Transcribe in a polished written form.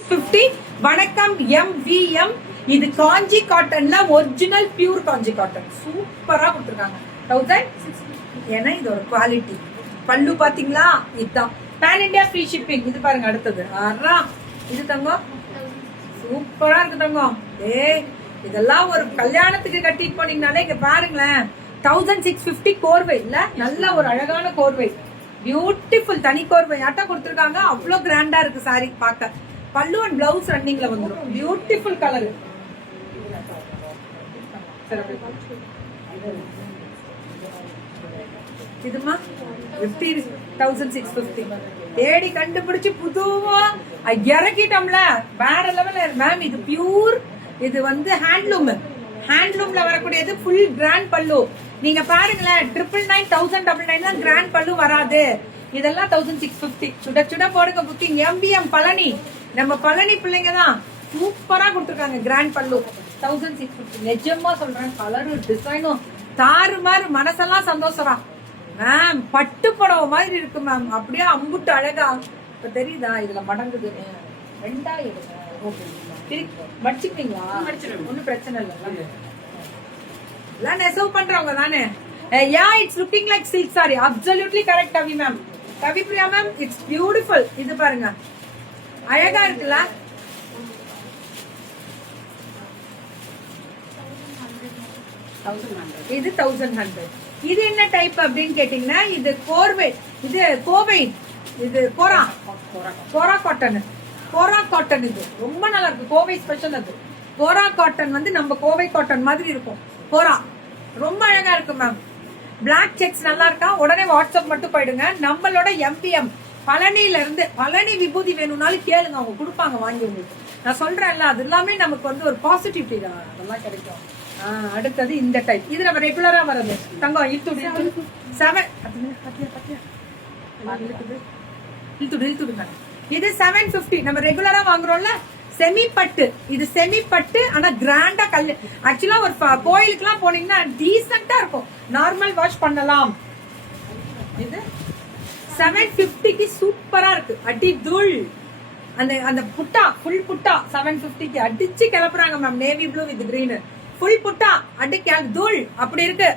50 வணக்கம் MVM. இது காஞ்சி காட்டன்ல original pure காஞ்சி cotton சூப்பரா கொடுத்துருக்காங்க. 1600 ஏன்னா இது ஒரு குவாலிட்டி. பல்லு பாத்தீங்களா, இதுதான் பேன் இண்டியா ஃப்ரீ ஷிப்பிங். இது பாருங்க அடுத்தது இது தங்கம் சூப்பரா இருக்கு தங்கம். இதெல்லாம் ஒரு கல்யாணத்துக்கு கட்டிட்டு போனீங்கனாலே இங்க பாருங்களேன். 1650 கோர்வை இல்ல, நல்ல ஒரு அழகான கோர்வை, பியூட்டிஃபுல் தனி கோர்வை ஆட்டா கொடுத்துருக்காங்க. அவ்வளவு கிராண்டா இருக்கு சாரி பார்க்க. பல்லு அண்ட் பிளவுஸ் ரன்னிங்ல வந்துடும். Beautiful colour. இதுமா 1650 தேடி கண்டுபிடிச்சு புதுவா இறக்கிட்டோம்ல, வேற லெவல் மேம். இது பியூர், இது வந்து ஹேண்ட்லூம்ல வரக்கூடியது. ஃபுல் கிராண்ட் பல்லு. நீங்க பாருங்களேன், 999 தான் கிராண்ட் பல்லு வராது. இதெல்லாம் 1650. சுட சுட போடுங்க புக்கிங். MVM பழனி, நம்ம பழனி பிள்ளைங்க தான் சூப்பரா கொடுத்துருக்காங்க. கிராண்ட் பல்லு 1650. நிஜமா சொல்றேன், கலரும் டிசைனும் தாறுமாறு, மனசெல்லாம் சந்தோஷம் மேம். பட்டு புடவை மாதிரி இருக்கு மேம், அப்படியே அம்புட்டு அழகா. இப்ப தெரியுதா இதுல மடங்குது. 2000 மடிச்சுக்கிட்டீங்களா? ஒன்னும் பிரச்சனை இல்லை. எல்லாம் நெசவு பண்றவங்க தானே. Yeah, it's looking like silk sari. Absolutely correct Kavi ma'am. Kavipriya ma'am, it's beautiful. இது பாருங்க அழகா இருக்குல்ல. இது 1100. இது என்ன டைப் அப்படின்னு கேட்டீங்கன்னா, இது கோர்வை, இது கோவை, இது கோரா காட்டன். கோரா காட்டன் இது ரொம்ப நல்லா இருக்கு. கோவை ஸ்பெஷல் அது. கோரா காட்டன் வந்து நம்ம கோவை காட்டன் மாதிரி இருக்கும். கோரா ரொம்ப அழகா இருக்கு மேம். பிளாக் செக்ஸ் நல்லா இருக்கா? உடனே வாட்ஸ்அப் மட்டும் போயிடுங்க. நம்மளோட MVM பழனியில இருந்து, பழனி விபூதி வேணும்னாலும் கேளுங்க, அவங்க கொடுப்பாங்க வாங்கி உங்களுக்கு. நான் சொல்றேன்ல, அது எல்லாமே நமக்கு வந்து ஒரு பாசிட்டிவிட்டி தான், அதெல்லாம் கிடைக்கும். அடுத்தது இந்த டைப். இது நம்ம ரெகுலரா வர்றது தங்கம். இழுத்துடு 750. நம்ம ரெகுலரா வாங்குறோம்ல, செமி பட்டு. இது செமி பட்டு, ஆனா கிராண்டா கல்லு. ஆக்சுவலா ஒரு கோயிலுக்கு எல்லாம் போனீங்கன்னா டீசென்டா இருக்கும். நார்மல் வாஷ் பண்ணலாம். இது 750க்கு சூப்பரா இருக்கு. அடி தூள். அந்த புட்டா, ஃபுல் புட்டா 750க்கு அடிச்சு கிளப்புறாங்க மேம். Navy blue with green, full புட்டா அடி தூள் அப்படி இருக்கு.